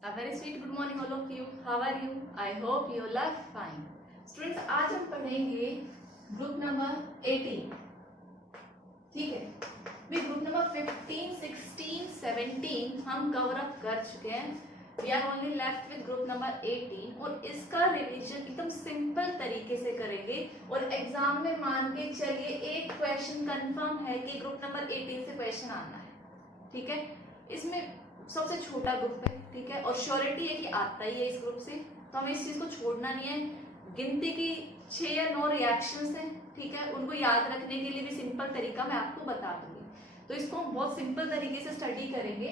A very sweet good morning all of you. How are you? I hope you all are fine. Students, आज हम पढ़ेंगे group number 18. ठीक है, भी group number 15, 16, 17 हम cover up कर चुके हैं. We are only left with group number 18 और इसका रिवीजन एकदम सिंपल तरीके से करेंगे. और एग्जाम में मान के चलिए एक क्वेश्चन कंफर्म है कि ग्रुप नंबर 18 से क्वेश्चन आना है. ठीक है, इसमें सबसे छोटा ग्रुप है. ठीक है, और श्योरिटी है कि आता ही है इस ग्रुप से, तो हमें इस चीज को छोड़ना नहीं है. गिनती की 6 या 9 रिएक्शंस हैं. ठीक है, उनको याद रखने के लिए भी सिंपल तरीका मैं आपको बता दूंगी. तो इसको हम बहुत सिंपल तरीके से स्टडी करेंगे.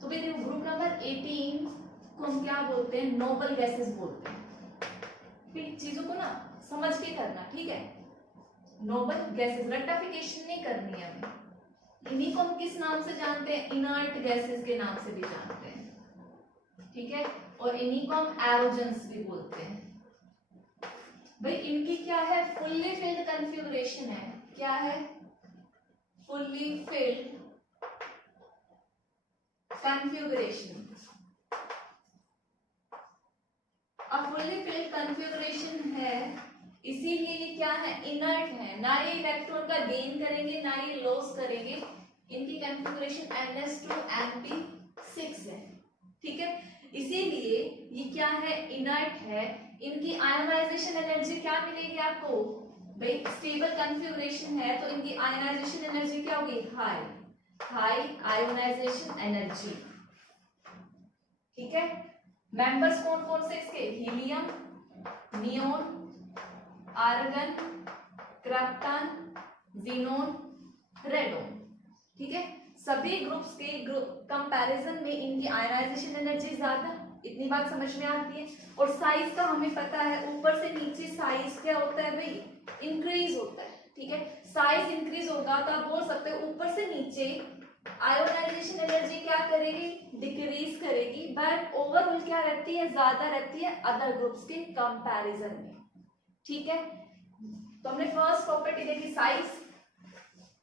तो भाई देखो, ग्रुप नंबर 18 को हम क्या बोलते हैं? नोबल गैसेस बोलते हैं. फिर चीजों को ना समझ के करना. ठीक है, नोबल गैसेस, रेक्टिफिकेशन नहीं करनी है हमें. इन्हीं को हम किस नाम से जानते हैं? इनर्ट गैसेस के नाम से भी जानते हैं. ठीक है, और इन्हीं को हम एरोजेंस भी बोलते हैं. भाई इनकी क्या है? फुल्ली फिल्ड कॉन्फ़िगरेशन है. क्या है? Fully filled configuration. अब फुल्ली फिल्ड कॉन्फ़िगरेशन है, इसीलिए ये क्या है? इनर्ट है. ना ये इलेक्ट्रॉन का गेन करेंगे ना ये लॉस करेंगे. इनकी कॉन्फ़िगरेशन Ns2 Np6 है. ठीक है, इसीलिए ये क्या है? इनर्ट है. इनकी आयोनाइजेशन एनर्जी क्या मिलेगी आपको? भाई स्टेबल कॉन्फ़िगरेशन है तो इनकी आयोनाइजेशन एनर्जी क्या होगी? High ionization energy. ठीक है, मेंबर्स कौन कौन से इसके? Helium, neon, argon, krypton, xenon, radon. ठीक है, सभी ग्रुप्स के कंपैरिजन में इनकी आयनाइजेशन एनर्जी ज्यादा. इतनी बात समझ में आती है. और साइज का हमें पता है, ऊपर से नीचे साइज क्या होता है भाई? इंक्रीज होता है. ठीक है, साइज इंक्रीज होगा तो आप बोल सकते हो ऊपर से नीचे आयोनाइजेशन एनर्जी क्या करेगी? डिक्रीज करेगी. बट ओवरऑल क्या रहती है? ज्यादा रहती है अदर ग्रुप्स के कंपैरिजन में. ठीक है, तो हमने फर्स्ट प्रॉपर्टी देखी साइज.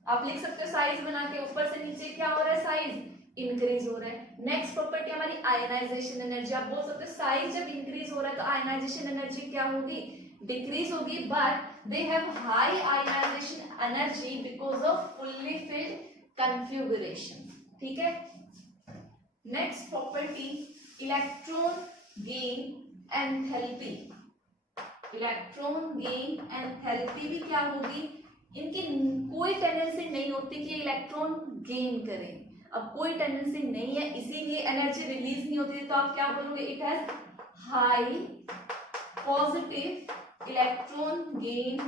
आप लिख सकते हो साइज बना के, ऊपर से नीचे क्या हो रहा है? साइज इंक्रीज हो रहा है. नेक्स्ट प्रॉपर्टी हमारी आयनाइजेशन एनर्जी. आप बोल सकते हो साइज जब इंक्रीज हो रहा है तो आयनाइजेशन एनर्जी क्या होगी? डिक्रीज होगी. But they have high ionisation energy because of fully filled configuration. ठीक है, next property electron gain enthalpy. Electron gain enthalpy भी क्या होगी? इनकी कोई टेंडेंसी नहीं होती कि इलेक्ट्रॉन गेन करें. अब कोई टेंडेंसी नहीं है, इसीलिए एनर्जी रिलीज नहीं होती. तो आप क्या बोलोगे? It has high positive electron gain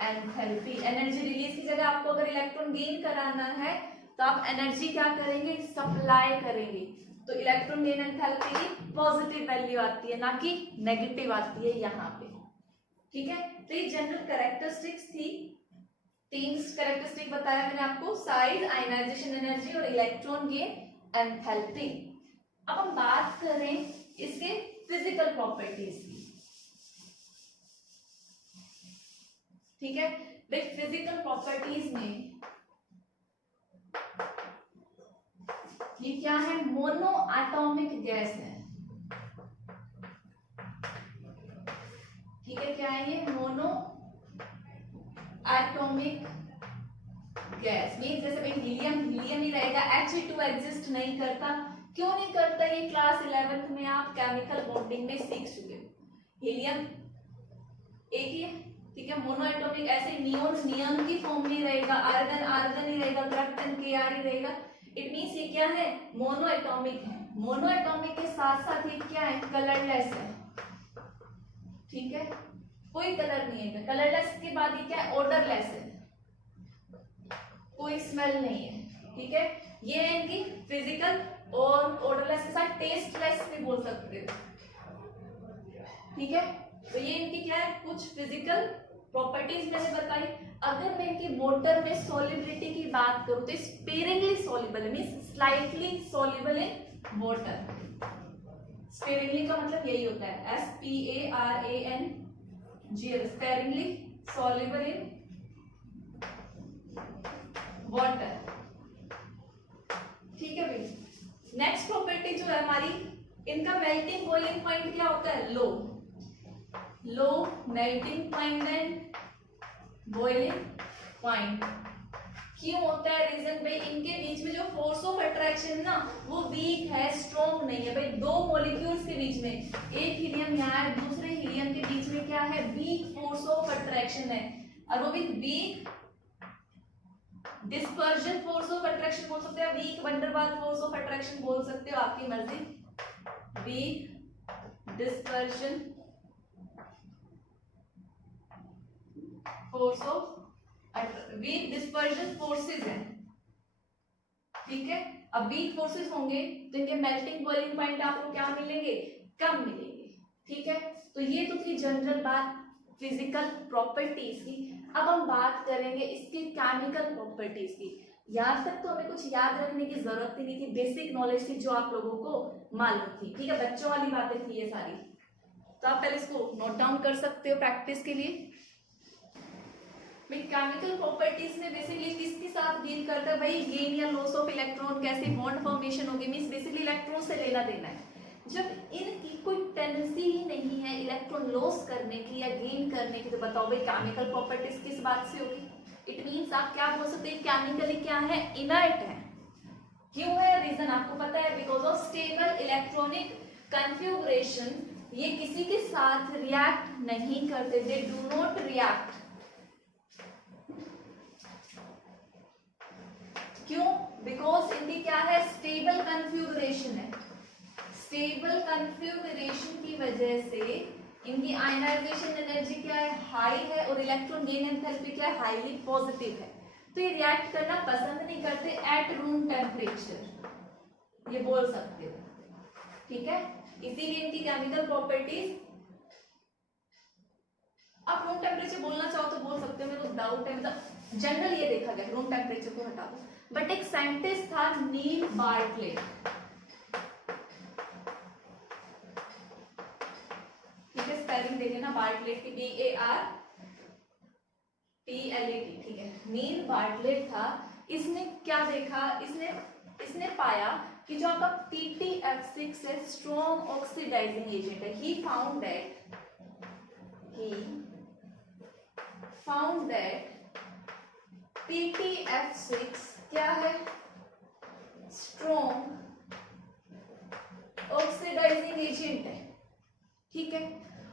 enthalpy. Energy release की जगह आपको अगर इलेक्ट्रॉन गेन कराना है तो आप एनर्जी क्या करेंगे? सप्लाई करेंगे. तो इलेक्ट्रॉन गेन एंथैल्पी की पॉजिटिव वैल्यू आती है, ना कि नेगेटिव आती है यहाँ पे. ठीक है, तो ये जनरल कैरेक्टरिस्टिक्स थी. 3 कैरेक्टरिस्टिक बताया मैंने आपको: साइज, आयनाइजेशन एनर्जी और इलेक्ट्रॉन गेन एंथैल्पी. अब हम बात करें इसके फिजिकल प्रॉपर्टीज की. ठीक है, भाई फिजिकल प्रॉपर्टीज में ये क्या है? मोनो एटॉमिक गैस है. ठीक है, क्या है ये? Mono atomic gas. मीन जैसे भाई हीलियम ही रहेगा. He2 एग्जिस्ट नहीं करता. क्यों नहीं करता? ये क्लास 11th में आप केमिकल बॉन्डिंग में सीख चुके हो. हीलियम एक ही है. ठीक है, मोनो एटॉमिक. ऐसे नियॉन की फॉर्म में रहेगा, आर्गन ही रहेगा, क्रिप्टॉन Kr ही रहेगा. इट मींस ये क्या है? मोनो एटॉमिक है. मोनो एटॉमिक के साथ साथ ये क्या है? कलरलेस है. ठीक है, कोई कलर नहीं है. कलरलेस के बाद ये क्या है? ऑर्डरलेस है, कोई स्मेल नहीं है. ठीक है, ये है इनकी फिजिकल. और ऑर्डरलेस के साथ टेस्टलेस भी बोल सकते हो. ठीक है, तो ये इनकी क्या है? कुछ फिजिकल प्रॉपर्टीज मैंने बताई. अगर मैं इनकी वाटर में सॉल्युबिलिटी की बात करूं तो स्पेरिंगली सॉल्युबल है. Means slightly soluble in water. Sparingly का मतलब यही होता है, SPARANGL, sparingly soluble in water. ठीक है भाई, नेक्स्ट प्रॉपर्टी जो है हमारी इनका मेल्टिंग बॉइलिंग पॉइंट क्या होता है? Low. Low melting point and boiling point. क्यों होता है? रीजन भाई इनके बीच में जो फोर्स ऑफ अट्रैक्शन ना वो वीक है, स्ट्रॉन्ग नहीं है। भाई दो मॉलिक्यूल्स के बीच में, एक हीलियम यहाँ है, दूसरे हीलियम के बीच में क्या है? वीक फोर्स ऑफ अट्रैक्शन है। और वो भी weak dispersion force of attraction बोल सकते हो, weak van der Waals force of attraction बोल सकते हो, आपकी मर्जी। Weak dispersion force of weak dispersion forces है, ठीक है। अब वीक फोर्सेस होंगे तो इनके मेल्टिंग बॉइलिंग पॉइंट आपको क्या मिलेंगे? कम मिलेंगे, ठीक है। तो ये तो थी जनरल बात फिजिकल प्रॉपर्टीज की। अब हम बात करेंगे इसके केमिकल प्रॉपर्टीज की। यहाँ तक तो हमें कुछ याद रखने की जरूरत ही नहीं थी, बेसिक नॉलेज थी जो आप लोगों को मालूम थी, ठीक है। बच्चों वाली बातें थी ये सारी, तो आप पहले इसको नोट डाउन कर सकते हो प्रैक्टिस के लिए। केमिकल प्रॉपर्टीज में बेसिकली किसके साथ डील करता है? भाई गेन या लॉस ऑफ इलेक्ट्रॉन, कैसे बॉन्ड फॉर्मेशन होगी, मींस बेसिकली इलेक्ट्रॉन से लेना देना है। जब इनकी कोई टेंडेंसी ही नहीं है इलेक्ट्रॉन लॉस करने की या गेन करने की, तो बताओ भाई केमिकल प्रॉपर्टीज किस बात से होगी? इट मींस आप क्या बोल सकते हैं? केमिकली क्या है? इनर्ट है। क्यों है? रीजन आपको पता है, because of stable electronic configuration. ये किसी के साथ रिएक्ट नहीं करते, दे डू नॉट रिएक्ट। क्यों? बिकॉज इनकी क्या है? स्टेबल कन्फिगुरेशन है। स्टेबल कन्फिगुरेशन की वजह से इनकी आयनाइजेशन एनर्जी क्या है? हाई है, और इलेक्ट्रॉन गेन एंथैल्पी क्या है? हाईली पॉजिटिव है। तो ये रिएक्ट करना पसंद नहीं करते एट रूम टेम्परेचर, ये बोल सकते हो, ठीक है। इसीलिए इनकी केमिकल प्रॉपर्टीज, आप रूम टेम्परेचर बोलना चाहो तो बोल सकते हो, मेरे को डाउट है, मतलब जनरल ये देखा गया, रूम टेम्परेचर को हटा दो। बट एक साइंटिस्ट था नील बार्टलेट, ठीक है, स्पेलिंग देखे ना बार्टलेट की, BARTLET, ठीक है। नील बार्टलेट था, इसने क्या देखा? इसने पाया कि जो आपका PTF6 है, स्ट्रॉन्ग ऑक्सीडाइजिंग एजेंट है। ही फाउंड दैट PTF6 क्या है? स्ट्रॉन्ग ऑक्सीडाइजिंग एजेंट है, ठीक है।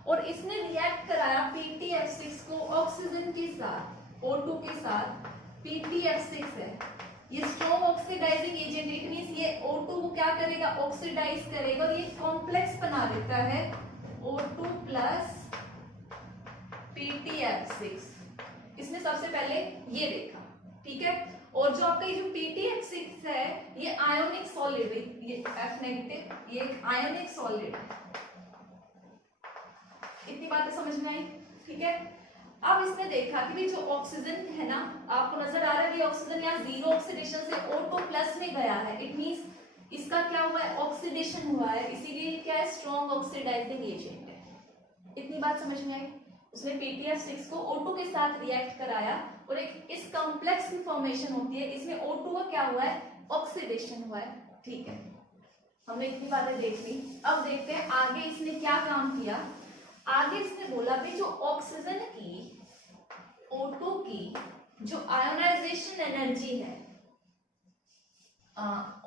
और इसने रिएक्ट कराया PTF6 को ऑक्सीजन के साथ, O2 के साथ। PTF6 है, ये strong oxidising agent, it means ये O2 को क्या करेगा? ऑक्सीडाइज करेगा, और ये कॉम्प्लेक्स बना देता है O2 प्लस PTF6। इसने सबसे पहले ये देखा, ठीक है। और जो आपका ये जो PTF6 है, ये आयोनिक सॉलिड, ये F नेगेटिव, ये एक आयोनिक सॉलिड है। इतनी बातें समझ में आई, ठीक है। अब इसने देखा कि जो ऑक्सीजन है ना, आपको नजर आ रहा है कि ऑक्सीजन यहाँ जीरो ऑक्सीडेशन से O2 प्लस में गया है, इट मींस इसका क्या हुआ है? ऑक्सीडेशन हुआ है, इसीलिए क्या है? स्ट्रॉन्ग ऑक्सीडाइजिंग एजेंट है। इतनी बात समझ में आई। उसने PTF6 को O2 के साथ रिएक्ट कराया, और एक इस कॉम्प्लेक्स की फॉर्मेशन होती है, इसमें O2 का क्या हुआ है? ऑक्सीडेशन हुआ है, ठीक है। हमने इतनी बातें देख ली। अब देखते हैं आगे इसने क्या काम किया। आगे इसने बोला भी जो ऑक्सीजन की O2 की जो आयोनाइजेशन एनर्जी है,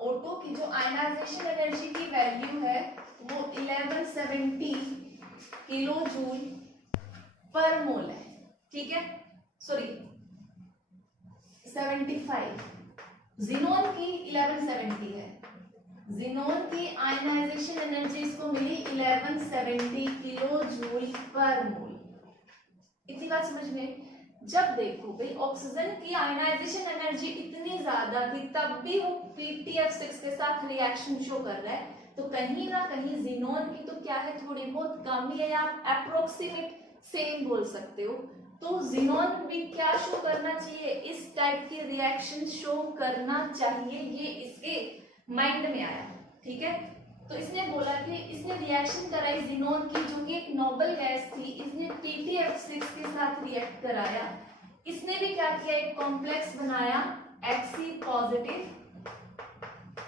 O2 की जो आयोनाइजेशन एनर्जी की वैल्यू है वो 1170 किलो जूल पर मोल है, ठीक है। सॉरी 75, जिनोन की 1170 है। जिनोन की आयनाइजेशन एनर्जी इसको मिली 1170 किलो जूल पर मोल। इतनी बात समझ में? जब देखो भाई ऑक्सीजन की आयनाइजेशन एनर्जी इतनी ज्यादा थी, तब भी वो PTF6 के साथ रिएक्शन शो कर रहा है, तो कहीं ना कहीं जिनोन की तो क्या है? थोड़ी बहुत कमी है, या आप अप्रोक्सीमेट सेम बोल सकते हो। तो जिनोन भी क्या शो करना चाहिए? इस टाइप की रिएक्शन शो करना चाहिए, ये इसके माइंड में आया, ठीक है। तो इसने बोला कि इसने रिएक्शन कराई जिनोन की, जो कि एक नोबल गैस थी, इसने PTF6 के साथ रिएक्ट कराया। इसने भी क्या किया? एक कॉम्प्लेक्स बनाया Xe पॉजिटिव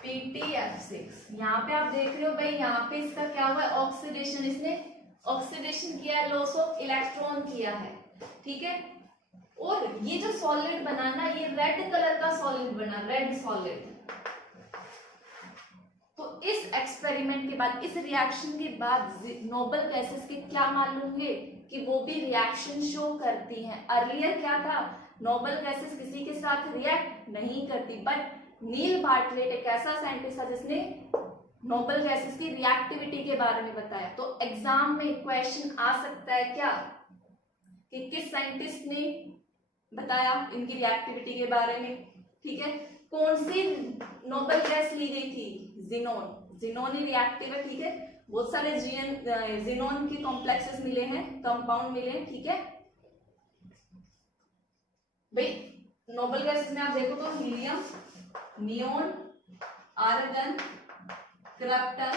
PtF6। यहाँ पे आप देख रहे हो भाई, यहाँ पे इसका क्या हुआ है, ऑक्सीडेशन, इसने ऑक्सीडेशन किया है, लॉस ऑफ इलेक्ट्रॉन किया है, ठीक है। और ये जो सॉलिड बना ना, ये रेड कलर का सॉलिड बना, रेड सॉलिड। तो इस एक्सपेरिमेंट के बाद, इस रिएक्शन के बाद नोबल गैसेस के क्या मालूम हुए कि वो भी रिएक्शन शो करती हैं। अर्लियर क्या था, नोबल गैसेस किसी के साथ रिएक्ट नहीं करती, बट नील बार्टलेट एक ऐसा साइंटिस्ट था जिसने नोबल गैसेस की रिएक्टिविटी के बारे में बताया। तो एग्जाम में क्वेश्चन आ सकता है क्या, कि किस साइंटिस्ट ने बताया इनकी रिएक्टिविटी के बारे में, ठीक है। कौन सी नोबल गैस ली गई थी, जिनोन। जिनोन ही रिएक्टिव है, ठीक है। बहुत सारे जिनोन के कॉम्प्लेक्सेस मिले हैं, कंपाउंड मिले हैं, ठीक है भाई। नोबल गैसेस में आप देखो तो helium, neon, argon, krypton,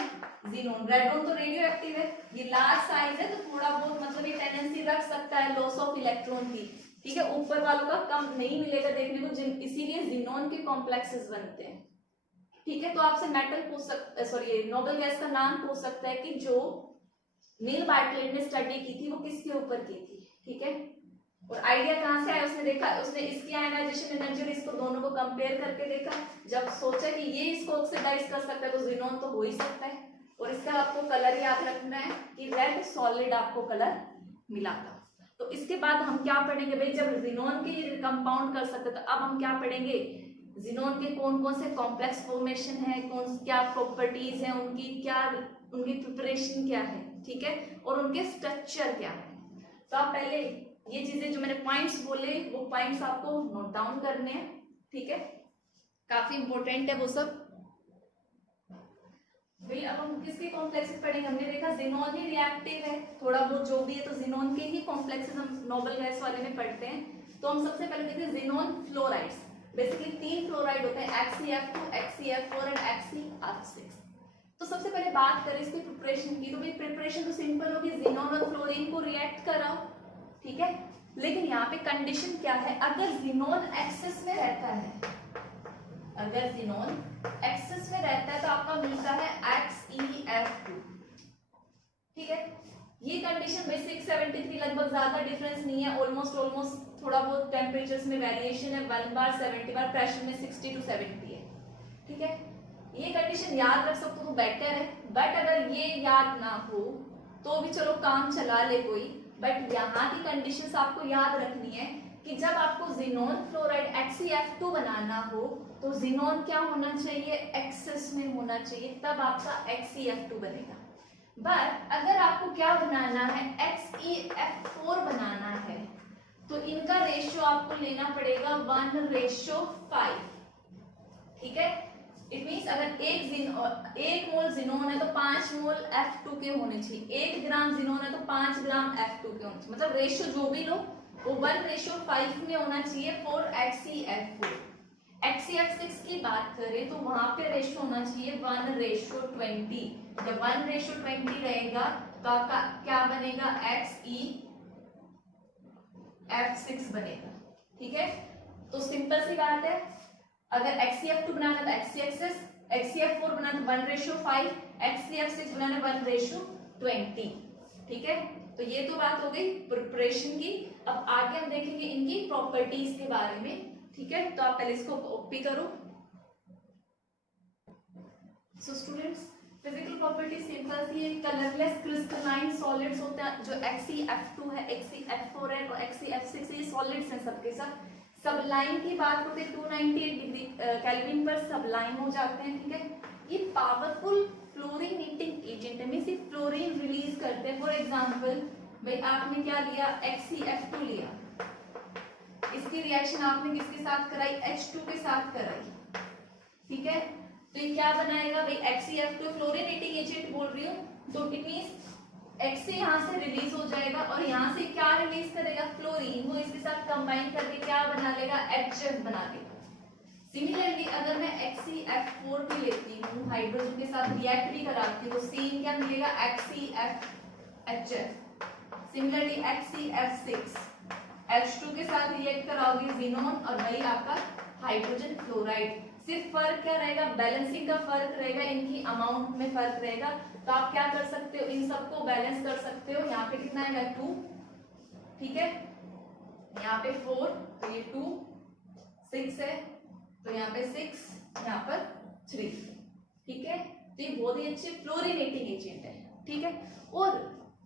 xenon. Radon तो रेडियो एक्टिव है, ये लार्ज साइज है तो थोड़ा बहुत मतलब ये टेंडेंसी रख सकता है लॉस ऑफ इलेक्ट्रॉन की, ठीक है। ऊपर वालों का कम नहीं मिलेगा देखने को, इसीलिए जिनोन के कॉम्प्लेक्सेस बनते हैं, ठीक है। तो आपसे मेटल पूछ सकता, सॉरी नोबल गैस का नाम पूछ सकता है कि जो नील बार्टलेट ने स्टडी की थी वो किसके ऊपर की थी, ठीक है। और आइडिया कहाँ से आया, उसने देखा, उसने इसकी आयनाइजेशन एनर्जी और इसको दोनों को कंपेयर करके देखा, जब सोचा कि ये इसको ऑक्सीडाइज कर सकता है तो जिनोन तो हो ही सकता है। और इसका आपको कलर याद रखना है कि रेड सॉलिड आपको कलर मिला था। तो इसके बाद हम क्या पढ़ेंगे भाई, जब जिनोन के कंपाउंड कर सकते तो अब हम क्या पढ़ेंगे, जिनोन के कौन कौन से कॉम्प्लेक्स फॉर्मेशन है, कौन क्या प्रॉपर्टीज है उनकी, क्या उनकी प्रिपरेशन क्या है, ठीक है, और उनके स्ट्रक्चर क्या है। तो आप पहले ये चीजें जो मैंने पॉइंट्स बोले वो पॉइंट्स आपको नोट डाउन करने हैं, ठीक है, काफी इंपॉर्टेंट है वो सब भाई। अब हम किसके कॉम्प्लेक्सेस पढ़ेंगे, हमने देखा जिनोन ही रिएक्टिव है, थोड़ा बहुत जो भी है तो जिनोन के ही कॉम्प्लेक्सेस हम नोबल गैस वाले में पढ़ते हैं। तो हम सबसे पहले देखते हैं जिनोन फ्लोराइड्स। बेसिकली 3 फ्लोराइड होते हैं, XeF2, XeF4 एंड XeF6। तो सबसे पहले बात करें इसकी प्रिपरेशन की, तो भाई प्रिपरेशन तो सिंपल होगी, जिनोन और फ्लोरीन को रिएक्ट कराओ, ठीक है। लेकिन यहाँ पे कंडीशन क्या है, अगर जिनोन एक्सेस में रहता है, अगर जिनोन एक्सेस में रहता है तो आपका मिलता है XeF2, ठीक है। ये कंडीशन भाई 673 लगभग ज्यादा डिफरेंस नहीं है, ऑलमोस्ट थोड़ा बहुत टेम्परेचर्स में वेरिएशन है, 1 बार 70 बार, प्रेशर में 60 to 70 है, ठीक है। ये कंडीशन याद रख सकते हो तो बेटर है, बट अगर ये याद ना हो तो भी चलो काम चला ले कोई, बट यहाँ की कंडीशंस आपको याद रखनी है कि जब आपको जिनोन फ्लोराइड XeF2 बनाना हो तो जिनोन क्या होना चाहिए, एक्सेस में होना चाहिए, तब आपका XeF2 बनेगा। बट अगर आपको क्या बनाना है, XeF4 बनाना है, तो इनका रेशियो आपको लेना पड़ेगा 1:5, ठीक है। इट मीन्स अगर एक मोल जिनोन है तो 5 मोल F2 के होने चाहिए, 1 ग्राम जिनोन है तो 5 ग्राम F2 के होने चाहिए, मतलब रेशियो जो भी लो वो 1:5 में होना चाहिए फॉर XeF4। XeF6 की बात करें तो वहां पे रेशियो होना चाहिए 1:20। जब 1:20 रहेगा तो आपका क्या बनेगा, XeF6 बनेगा, ठीक है। तो सिंपल सी बात है, अगर XeF2 बनाना तो XeF4 बनाना 1:5, XeF6 बनाना 1:20, ठीक है। तो ये तो बात हो गई प्रिपरेशन की। अब आगे हम देखेंगे इनकी प्रॉपर्टीज के बारे में, ठीक है। तो आप पहले इसको कॉपी करो। So students, physical property simple सी है, कलरलेस क्रिस्टलाइन सॉलिड्स होते हैं, जो XeF2 है, XeF4 है और XeF6 है, ये सॉलिड्स हैं सबके सब। सबलाइन की बात करते हैं 298 डिग्री केल्विन पर सबलाइन हो जाते हैं, ठीक है। ये पावरफुल फ्लोरीनेटिंग एजेंट है, मींस ये फ्लोरीन रिलीज करते हैं। फॉर एग्जांपल भाई आपने क्या लिया, XeF2 लिया, इसकी रिएक्शन आपने किसके साथ कराई, H2 के साथ कराई, ठीक है। तो ये क्या बनाएगा भाई, XeF2 फ्लोरीनेटिंग एजेंट बोल रही हूँ, तो इट मींस X से यहाँ से रिलीज हो जाएगा और यहाँ से क्या रिलीज करेगा, फ्लोरीन, वो इसके साथ कंबाइन करके क्या बना लेगा, HF बना लेगा। सिमिलरली अगर मैं XeF4 भी लेती हूँ, हाइड्रोजन के साथ रिएक्ट भी कराती हूँ, तो सीन क्या मिलेगा, XeFHF। सिमिलरली XeF6 H2 के साथ रिएक्ट कराओगे जिनोन और वही आपका हाइड्रोजन फ्लोराइड। सिर्फ फर्क क्या रहेगा, बैलेंसिंग का फर्क रहेगा, इनकी अमाउंट में फर्क रहेगा। तो आप क्या कर सकते हो, इन सबको बैलेंस कर सकते हो। यहाँ पे कितना आएगा 2, ठीक है, यहाँ पे 4, तो ये 2, 6 है, तो यहाँ पे 6, यहाँ पर 3, ठीक है। तो ये बहुत ही अच्छे फ्लोरीनेटिंग एजेंट है, ठीक है। और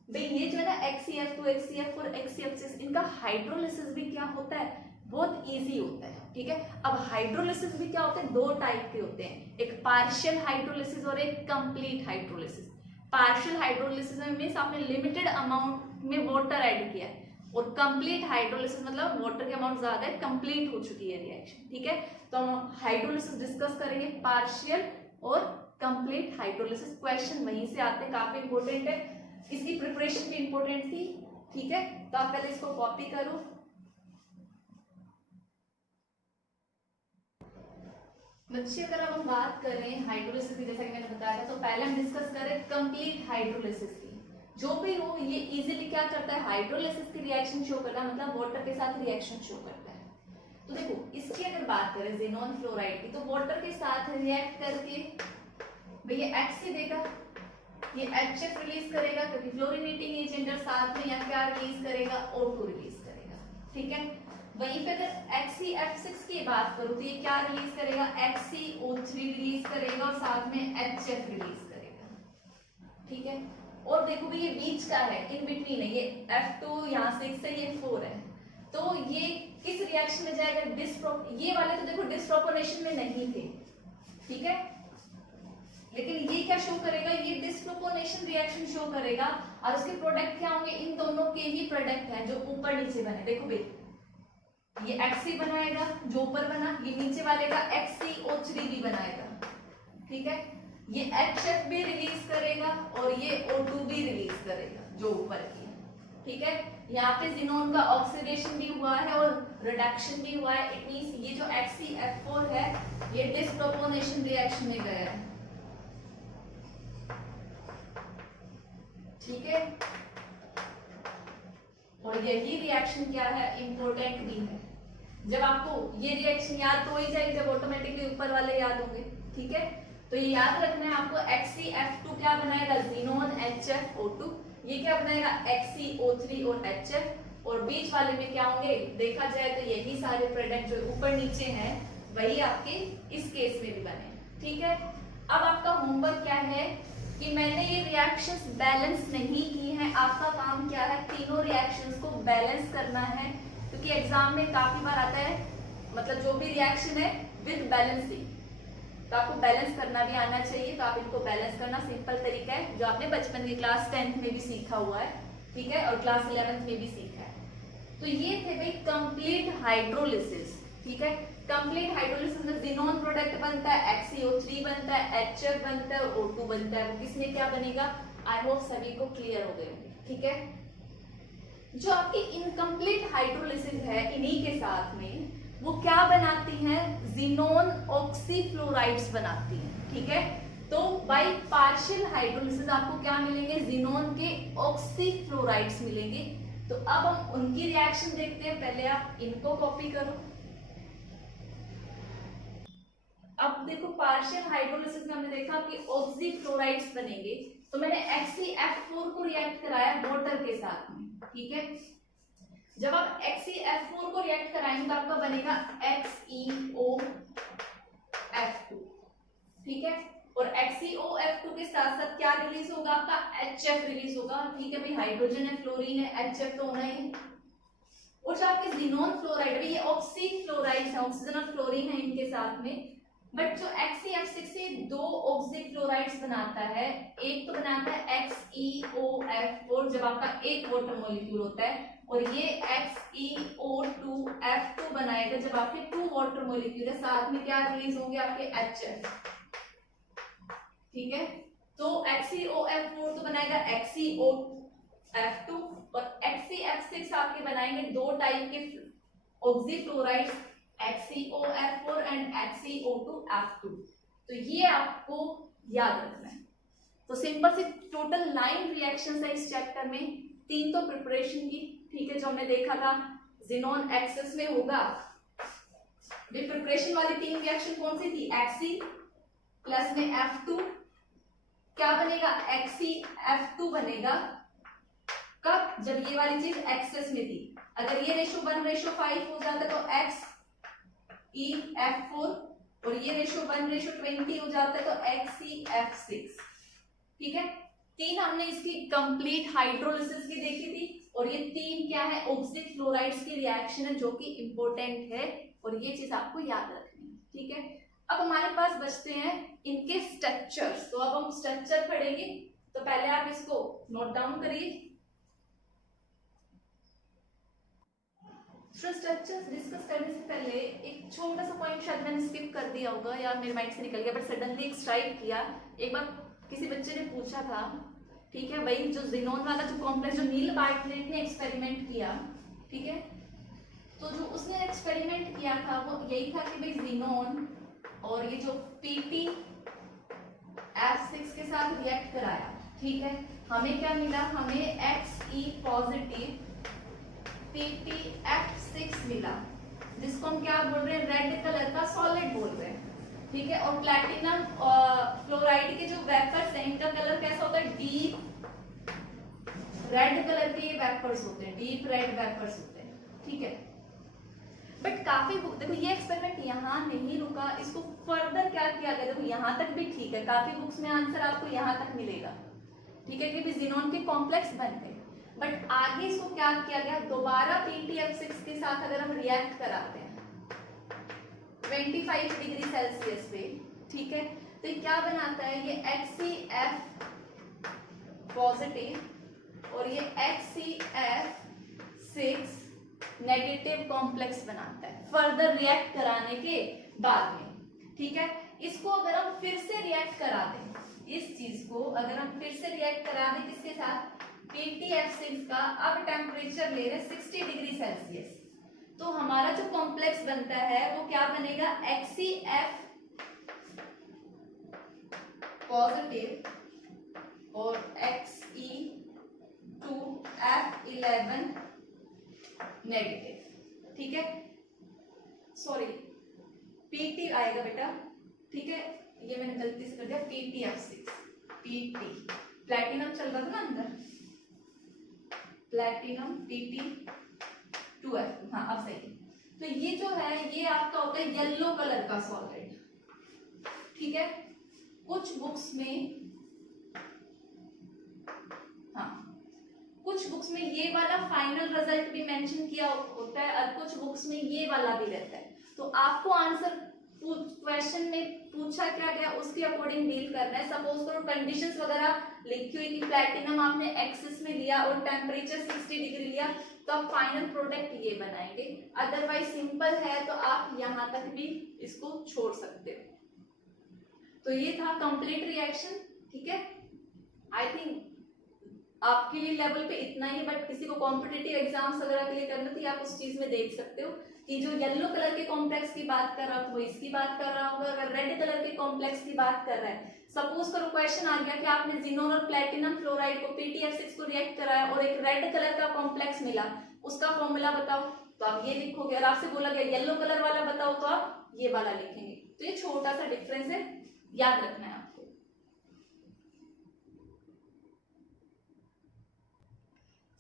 भाई ये जो है ना XCF2, XCF4, XCF6, इनका हाइड्रोलिसिस भी क्या होता है, बहुत इजी होता है, ठीक है। अब हाइड्रोलिसिस भी क्या होते हैं, दो टाइप के होते हैं, एक पार्शियल हाइड्रोलिसिस और एक कंप्लीट हाइड्रोलिसिस। पार्शियल हाइड्रोलिसिस में मींस आपने लिमिटेड अमाउंट में वाटर ऐड किया है, और कंप्लीट हाइड्रोलिसिस मतलब वाटर की अमाउंट ज्यादा है, कंप्लीट हो चुकी है रिएक्शन, ठीक है। तो हम हाइड्रोलिसिस डिस्कस करेंगे, पार्शियल और कंप्लीट हाइड्रोलिसिस। क्वेश्चन वहीं से आते हैं, काफी इंपॉर्टेंट है, इसकी प्रिपरेशन भी इंपॉर्टेंट थी, ठीक है। तो आप पहले इसको कॉपी करो। बच्चे अगर अब हम बात करें हाइड्रोलिसिस की, जैसा कि मैंने बताया था, तो पहले हम डिस्कस करें कंप्लीट हाइड्रोलिसिस की। जो भी हो ये इजीली क्या करता है, हाइड्रोलिसिस की रिएक्शन शो करता है, मतलब वाटर के साथ रिएक्शन शो करता है। तो देखो इसकी अगर बात करें ज़ेनॉन फ्लोराइड की, तो वाटर के साथ रिएक्ट करके भैया HC देगा, ये HF रिलीज करेगा क्योंकि फ्लोरीनेटिंग एजेंट, और साथ में यहाँ क्या रिलीज करेगा, O2 रिलीज करेगा, ठीक है। वहीं पे अगर XCF6 की बात करूं तो ये क्या रिलीज करेगा, XCO3 रिलीज करेगा और साथ में HF रिलीज करेगा, ठीक है। और देखो भी ये बीच का है, इन बिटवीन है, ये F2 यहाँ 6 है, ये 4 है, तो ये किस रिएक्शन में जाएगा, ये वाले तो देखो डिस्प्रोपोर्शन में नहीं थे, ठीक है, लेकिन ये क्या शो करेगा, ये डिस्प्रोपोर्शन रिएक्शन शो करेगा, और उसके प्रोडक्ट क्या होंगे, इन दोनों के ही प्रोडक्ट हैं जो ऊपर नीचे बने। देखो भाई ये XC बनाएगा जो ऊपर बना, ये नीचे वाले का XCO3 भी बनाएगा, ठीक है। ये HF भी रिलीज करेगा और ये O2 भी रिलीज करेगा जो ऊपर की, ठीक है। यहाँ पे ज़ीनोन का ऑक्सीडेशन भी हुआ है और रिडक्शन भी हुआ है, इट मींस ये जो XCF4 है ये डिस्प्रोपोर्शन रिएक्शन में गया है, ठीक है। और यही रिएक्शन क्या है, इंपॉर्टेंट भी है। जब आपको ये रिएक्शन याद तो हो ही जाएगी जब ऑटोमेटिकली ऊपर वाले याद होंगे, ठीक है। तो ये याद रखना है आपको, XCF2 क्या बनाएगा, ज़ीनोन HFO2, ये क्या बनाएगा, XCO3 और HF, और बीच वाले में क्या होंगे, देखा जाए तो यही सारे प्रोडक्ट जो ऊपर नीचे हैं वही आपके इस केस में भी बने, ठीक है। अब आपका होमवर्क क्या है कि मैंने ये रिएक्शंस बैलेंस नहीं की हैं, आपका काम क्या है, तीनों रिएक्शंस को बैलेंस करना है, क्योंकि एग्जाम में काफी बार आता है, मतलब जो भी रिएक्शन है विद बैलेंसिंग, तो आपको बैलेंस करना भी आना चाहिए। तो आप इनको बैलेंस करना सिंपल तरीका है जो आपने बचपन की क्लास 10th में भी सीखा हुआ है, ठीक है, और क्लास 11th में भी सीखा है। तो ये थे भाई कंप्लीट हाइड्रोलिसिस, ठीक है। कंप्लीट हाइड्रोलिसिस में ज़ीनोन प्रोडक्ट बनता है, XCO3 बनता है, HF बनता है, O2 बनता है, किसमें क्या बनेगा, आई होप सभी को क्लियर हो गए होंगे, ठीक है। जो आपकी इनकम्प्लीट हाइड्रोलिसिस है इन्हीं के साथ में वो क्या बनाती हैं, ज़ीनोन ऑक्सीफ्लोराइड्स बनाती हैं, ठीक है। तो बाय पार्शियल हाइड्रोलिसिस आपको क्या मिलेंगे, ज़ीनोन के ऑक्सीफ्लोराइड्स मिलेंगे। तो अब हम उनकी रिएक्शन देखते हैं, पहले आप इनको कॉपी करो। अब देखो पार्शियल हाइड्रोलिसिस में हमने देखा कि ऑक्सीफ्लोराइड्स बनेंगे, तो मैंने XCF4 को रिएक्ट कराया वाटर के साथ में, ठीक है। जब आप XCF4 को रिएक्ट कराएंगे तो आपका बनेगा XeOF2, ठीक है। और XeOF2 के साथ साथ क्या रिलीज होगा, आपका HF रिलीज होगा, ठीक है भाई, हाइड्रोजन है, फ्लोरीन है, HF तो होना ही। और जो आपके ज़ीनोन फ्लोराइड है ये ऑक्सीफ्लोराइड्स है, ऑक्सीजन और फ्लोरीन है इनके साथ में, बट जो XCF6 से दो ऑक्सीफ्लोराइड्स बनाता है, एक तो बनाता है XeOF4 जब आपका एक वाटर मॉलिक्यूल होता है, और ये XeO2F2 बनाएगा जब आपके 2 वाटर मॉलिक्यूल है, साथ में क्या रिलीज होंगे आपके HF, ठीक है। तो XeOF4 तो बनाएगा XeOF2 और XCF6 आपके बनाएंगे दो टाइप के ऑक्सीफ्लोराइड्स, XeOF4 एंड XeO2F2। तो ये आपको याद रखना है। तो सिंपल से टोटल 9 रिएक्शंस है इस चैप्टर में, 3 तो प्रिपरेशन की, ठीक है, जो हमने देखा था ज़ीनोन एक्सेस में होगा प्रिपरेशन वाली तीन रिएक्शन कौन सी थी? Xc प्लस में F2 क्या बनेगा? XeF2 बनेगा। कब? जब ये वाली चीज एक्सेस में थी। अगर ये रेशो 1:5 हो जाता तो XeF4 और ये रेशो 1:20 हो जाता है तो XeF6। ठीक है, तीन हमने इसकी कंप्लीट हाइड्रोलिसिस की देखी थी और ये तीन क्या है? ऑक्सिक फ्लोराइड्स की रिएक्शन है जो कि इंपॉर्टेंट है और ये चीज आपको याद रखनी है। ठीक है, अब हमारे पास बचते हैं इनके स्ट्रक्चर्स। तो अब हम स्ट्रक्चर पढ़ेंगे, तो पहले आप इसको नोट डाउन करिए। स्ट्रक्चर्स डिस्कस करने से पहले एक छोटा सा पॉइंट शायद मैंने स्किप कर दिया होगा या मेरे माइंड से निकल गया, बट सडनली एक स्ट्राइक किया। एक बार किसी बच्चे ने पूछा था, ठीक है, वही जो जिनोन वाला जो कॉम्प्लेक्स जो नील बार्टलेट ने एक्सपेरिमेंट किया, ठीक है, तो जो उसने एक्सपेरिमेंट किया था वो यही था कि भाई जिनोन और ये जो PP(F6) के साथ रिएक्ट कराया। ठीक है, हमें क्या मिला? हमें Xe पॉजिटिव PP(F6) मिला, जिसको हम क्या बोल रहे हैं? रेड कलर का सॉलिड बोल रहे हैं। ठीक है, और प्लैटिनम फ्लोराइड के जो वेपर्स हैं इनका कलर कैसा होता है? डीप रेड कलर के ये वेपर्स होते हैं, डीप रेड वेपर्स होते हैं। ठीक है, बट काफी देखो ये एक्सपेरिमेंट यहाँ नहीं रुका, इसको फर्दर क्या किया गया? देखो यहाँ तक भी ठीक है, काफी बुक्स में आंसर आपको यहाँ तक मिलेगा। ठीक है, कि जिनोन के कॉम्प्लेक्स बन गए, बट आगे इसको क्या किया गया? दोबारा PTF6 के साथ अगर हम रिएक्ट कराते हैं 25 डिग्री सेल्सियस पे, ठीक है, तो ये क्या बनाता है? ये XeF पॉजिटिव और ये XeF6 नेगेटिव कॉम्प्लेक्स बनाता है फर्दर रिएक्ट कराने के बाद में। ठीक है, इसको अगर हम फिर से रिएक्ट करा दें, इस चीज को अगर हम फिर से रिएक्ट करा दें किसके साथ? PTF6 का। अब टेम्परेचर ले रहे 60 डिग्री सेल्सियस, तो हमारा जो कॉम्प्लेक्स बनता है वो क्या बनेगा? XeF पॉजिटिव और Xe2F11 नेगेटिव। ठीक है, सॉरी PT आएगा बेटा। ठीक है, ये मैंने गलती से कर दिया PTF6। PT प्लैटिनम चल रहा था ना अंदर, प्लैटिनम PT2F। हाँ अब सही। तो ये जो है ये आपका होता है येलो कलर का सॉलिड। ठीक है, कुछ बुक्स में, हाँ कुछ बुक्स में ये वाला फाइनल रिजल्ट भी मेंशन किया होता है और कुछ बुक्स में ये वाला भी रहता है। तो आपको आंसर क्वेश्चन में पूछा क्या गया उसके अकॉर्डिंग डील करना है। सपोज करो कंडीशंस वगैरह लिखी हुई कि प्लैटिनम आपने एक्सेस में लिया और टेम्परेचर 60 डिग्री लिया, तो आप फाइनल प्रोडक्ट ये बनाएंगे। अदरवाइज सिंपल है तो आप यहाँ तक भी इसको छोड़ सकते हो। तो ये था कंप्लीट रिएक्शन। ठीक है, आई थिंक आपके लिए लेवल पे इतना ही, बट किसी को कॉम्पिटिटिव एग्जाम्स वगैरह के लिए करना थी आप उस चीज में देख सकते हो कि जो येलो कलर के कॉम्प्लेक्स की बात कर रहा है वो इसकी बात कर रहा होगा, अगर रेड कलर के कॉम्प्लेक्स की बात कर रहा है। सपोज करो क्वेश्चन आ गया कि आपने जिनोन और प्लैटिनम फ्लोराइड को PTF6 को रिएक्ट कराया और एक रेड कलर का कॉम्प्लेक्स मिला, उसका फॉर्मूला बताओ, तो आप ये लिखोगे। और आपसे बोला गया येलो कलर वाला बताओ, तो आप ये वाला लिखेंगे। तो ये छोटा सा डिफरेंस है, याद रखना है आपको।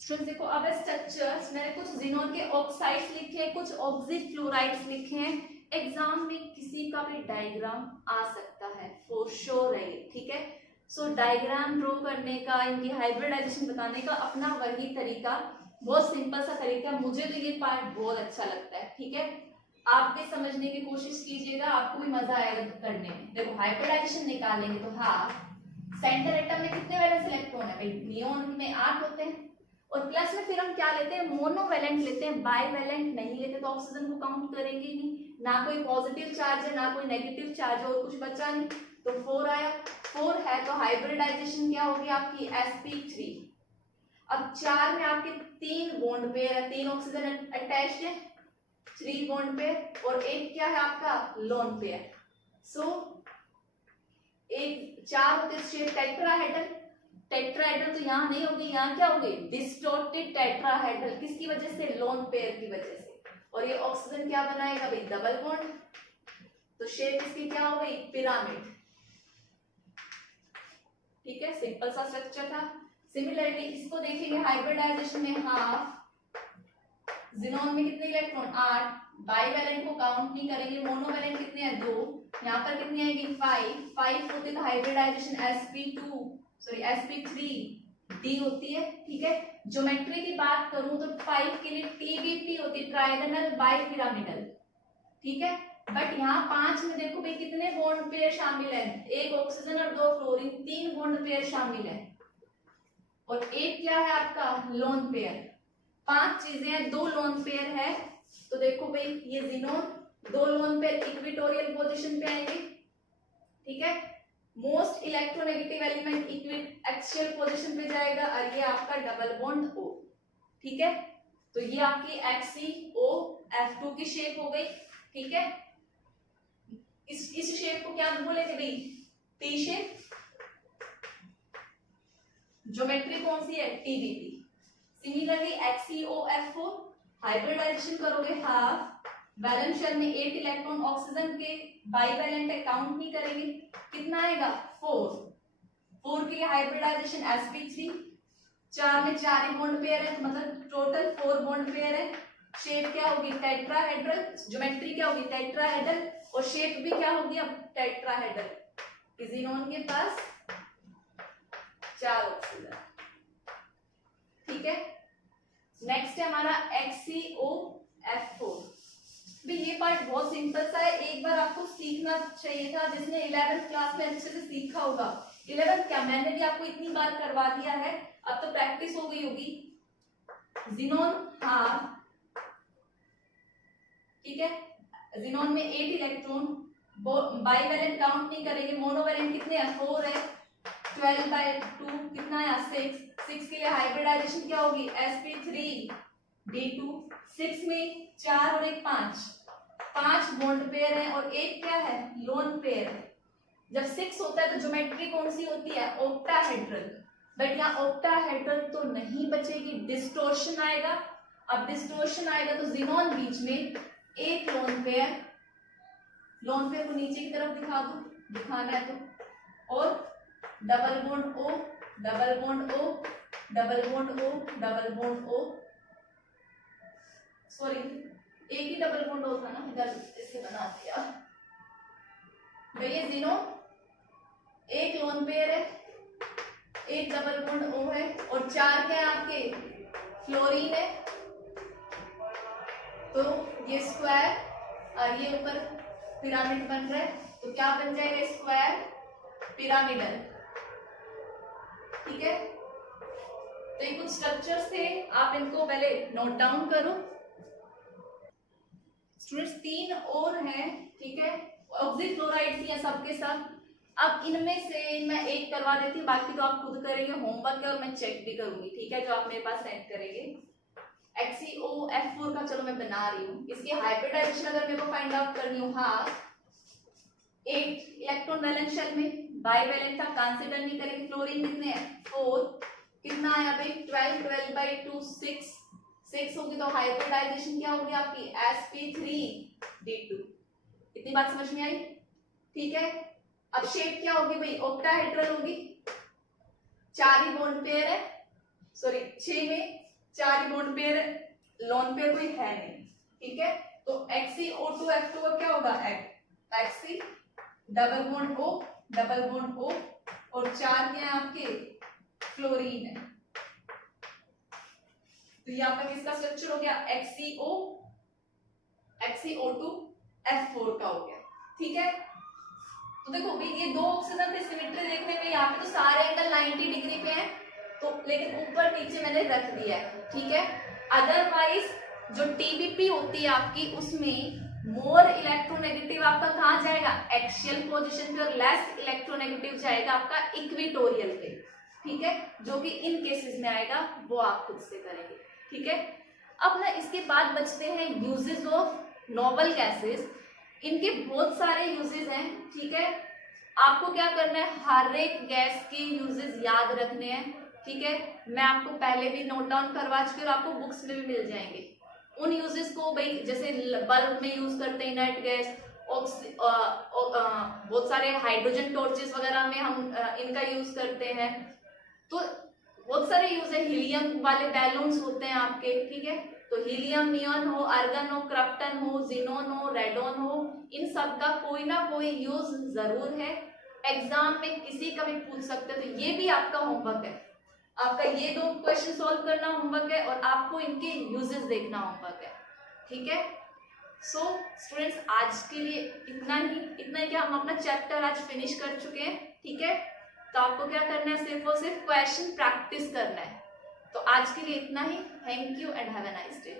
स्टूडेंट्स देखो अब स्ट्रक्चर्स, मैंने कुछ जिनोन के ऑक्साइड्स लिखे हैं, कुछ ऑक्सिक फ्लोराइड्स लिखे हैं। एग्जाम में किसी का भी डायग्राम आ सकता है, फॉर श्योर है। ठीक है, सो डायग्राम ड्रॉ करने का, इनकी हाइब्रिडाइजेशन बताने का अपना वही तरीका, बहुत सिंपल सा तरीका। मुझे तो ये पार्ट बहुत अच्छा लगता है। ठीक है, आप भी समझने की कोशिश कीजिएगा, आपको भी मजा आएगा करने में। देखो हाइब्रिडाइजेशन निकालेंगे तो हाँ, सेंटर एटम में कितने वैलेंस इलेक्ट्रॉन है भाई? नियोन में 8 होते हैं और प्लस में फिर हम क्या लेते हैं? मोनोवैलेंट लेते हैं, बाईवैलेंट नहीं लेते। तो ऑक्सीजन को काउंट करेंगे ही नहीं, ना कोई पॉजिटिव चार्ज है ना कोई नेगेटिव चार्ज है, और कुछ बचा नहीं, तो 4 आया। 4 है तो हाइब्रिडाइजेशन क्या होगी आपकी? sp3। अब 4 में आपके 3 बॉन्ड पेयर है, 3 ऑक्सीजन अटैच्ड है, 3 बॉन्ड पेयर, और एक क्या है आपका? Lone pair. सो एक 4 होते शेप टेट्राहेड्रल। टेट्राहेड्रल तो यहाँ नहीं होगी, यहाँ क्या होगी? Distorted tetrahedral. किसकी वजह से? लोन पेयर की वजह से। और ये ऑक्सीजन क्या बनाएगा भाई, डबल बॉन्ड। तो शेप इसकी क्या हो गई, पिरामिड। ठीक है, सिंपल सा स्ट्रक्चर था। सिमिलरली इसको देखेंगे हाइब्रिडाइजेशन में, हाफ, जिनोन में कितने इलेक्ट्रॉन 8, बाईवैलेंट को काउंट नहीं करेंगे, मोनोवैलेंट कितने हैं 2, यहाँ पर कितनी आएगी 5 होती है, तो हाइब्रिडाइजेशन sp3d होती है। ठीक है, ज्योमेट्री की बात करूं तो 5 के लिए TBP होती है, ट्राइगोनल बाइपिरामिडल। ठीक है, बट यहाँ 5 में देखो भाई कितने बॉन्ड पेयर शामिल है, एक ऑक्सीजन और 2 फ्लोरीन, 3 बॉन्ड पेयर शामिल है, और एक क्या है आपका लोन पेयर। 5 चीजें हैं, 2 लोन पेयर है, तो देखो भाई ये xenon, 2 lone pair equatorial position पे आएंगे। ठीक है, most electronegative element axial position पे जाएगा, और ये आपका डबल बॉन्ड O। ठीक है, तो ये आपकी XeOF2 की शेप हो गई। ठीक है, इस शेप को क्या बोलेंगे भाई, टी शेप। ज्योमेट्री कौन सी है, TBP। सिमिलरली XeOF4 हाइब्रिडाइजेशन करोगे हाफ, बैलेंस शेल में 8 इलेक्ट्रॉन, ऑक्सीजन के बाईवैलेंट है, काउंट नहीं करेंगे, कितना आएगा 4 के लिए हाइब्रिडाइजेशन sp3, 4 में 4 ही बॉन्ड पेयर है, तो मतलब टोटल 4 बॉन्ड पेयर है। शेप क्या होगी, टेट्राहेड्रल, ज्योमेट्री क्या होगी टेट्राहेड्रल, और शेप भी क्या होगी अब टेट्राहेड्रल। जिनोन के पास 4 ऑक्सीजन। ठीक है, नेक्स्ट है हमारा XeOF4। भी ये पार्ट बहुत सिंपल सा है, एक बार आपको सीखना चाहिए था, जिसने 11th क्लास में अच्छे से सीखा होगा। 11th क्या, मैंने भी आपको इतनी बार करवा दिया है, अब तो प्रैक्टिस हो गई होगी। जिनोन हाफ, ठीक है, जिनोन में 8 इलेक्ट्रॉन, बाईवैलेंट काउंट नहीं करेंगे, मोनोवैलेंट कितने हैं 4 है, 12/2 कितना है 6 के लिए हाइब्रिडाइजेशन क्या होगी sp3d2, 6 में 4 और 1 5 बॉन्ड पेयर है, और एक क्या है लोन पेयर है। जब 6 होता है तो ज्योमेट्री कौन सी होती है, ऑक्टाहेड्रल, बट यहाँ ऑक्टाहेड्रल तो नहीं बचेगी, डिस्टोर्शन आएगा। अब डिस्टोर्शन आएगा तो जिनोन बीच में, एक लोन पेयर को नीचे की तरफ दिखाना है तो, और double bond O, double bond O, double bond O, double bond O, sorry एक ही डबल बॉन्ड O था ना, इधर इसे बना दिया भैया। जिनो एक लोन पेयर है, एक डबल बॉन्ड O है, और 4 क्या है आपके फ्लोरीन है, तो ये स्क्वायर और ये ऊपर पिरामिड बन रहा है, तो क्या बन जाएगा स्क्वायर पिरामिडल। ठीक है, तो ये कुछ स्ट्रक्चर्स थे, आप इनको पहले नोट डाउन करो स्टूडेंट्स। 3 और हैं, ठीक है, ऑक्सीफ्लोराइड थी सबके सब। अब इनमें से मैं एक करवा देती हूँ, बाकी तो आप खुद करेंगे, होमवर्क है और मैं चेक भी करूंगी। ठीक है, जो आप मेरे पास सेंड करेंगे। XeOF4 का चलो मैं बना रही हूँ, इसकी हाइब्रिडाइजेशन अगर मेरे को फाइंड आउट करनी हो, हाफ 8 इलेक्ट्रॉन वैलेंस शेल में, बाईवैलेंट था कंसीडर नहीं करेंगे, फ्लोरीन कितने हैं 4, कितना आया भाई 12/2 6 होगी, तो हाइब्रिडाइजेशन क्या होगी आपकी sp3d2। इतनी बात समझ में आई? ठीक है, अब शेप क्या होगी भाई, ऑक्टाहेड्रल होगी, 4 ही बॉन्ड पेयर है, सॉरी 6 में 4 ही बॉन्ड पेयर है, लोन पेयर कोई है नहीं। ठीक है, तो XeO2F2 का क्या होगा Xe double bond O, double bond O, और 4 क्या है आपके फ्लोरीन है, तो ये आपका किसका स्ट्रक्चर हो गया XeO2F4 का हो गया। ठीक है, तो देखो भाई ये 2 ऑक्सीजन थे, सिमेट्री देखने में यहाँ पे तो सारे एंगल 90 डिग्री पे हैं, तो लेकिन ऊपर नीचे मैंने रख दिया है। ठीक है, अदरवाइज जो TBP होती है आपकी, उसमें मोर इलेक्ट्रोनेगेटिव आपका कहाँ जाएगा एक्सियल पोजीशन पे, और लेस इलेक्ट्रोनेगेटिव जाएगा आपका इक्वेटोरियल पे। ठीक है, जो कि इन केसेस में आएगा वो आप खुद से करेंगे। ठीक है, अब ना इसके बाद बचते हैं यूजेस ऑफ नोबल गैसेस। इनके बहुत सारे यूजेस हैं। ठीक है, आपको क्या करना है, हर एक गैस के यूजेस याद रखने हैं। ठीक है, मैं आपको पहले भी नोट डाउन करवा चुकी हूँ और आपको बुक्स में भी मिल जाएंगे। उन यूजेस को भाई जैसे बल्ब में यूज करते हैं इनर्ट गैस, बहुत सारे हाइड्रोजन टॉर्चेस वगैरह में हम इनका यूज करते हैं। तो बहुत सारे यूज है, हीलियम वाले बैलून्स होते हैं आपके, ठीक है। तो हीलियम, नियॉन हो, आर्गन हो, क्रिप्टन हो, जिनोन हो, रेडोन हो, इन सब का कोई ना कोई यूज जरूर है। एग्जाम में किसी का भी पूछ सकते हैं। तो ये भी आपका होमवर्क है, आपका ये 2 क्वेश्चन सॉल्व करना होमवर्क है और आपको इनके यूजेस देखना होमवर्क है, ठीक है। सो स्टूडेंट्स, आज के लिए इतना ही कि हम अपना चैप्टर आज फिनिश कर चुके हैं, ठीक है। तो आपको क्या करना है, सिर्फ और सिर्फ क्वेश्चन प्रैक्टिस करना है। तो आज के लिए इतना ही। Thank you and have a nice day.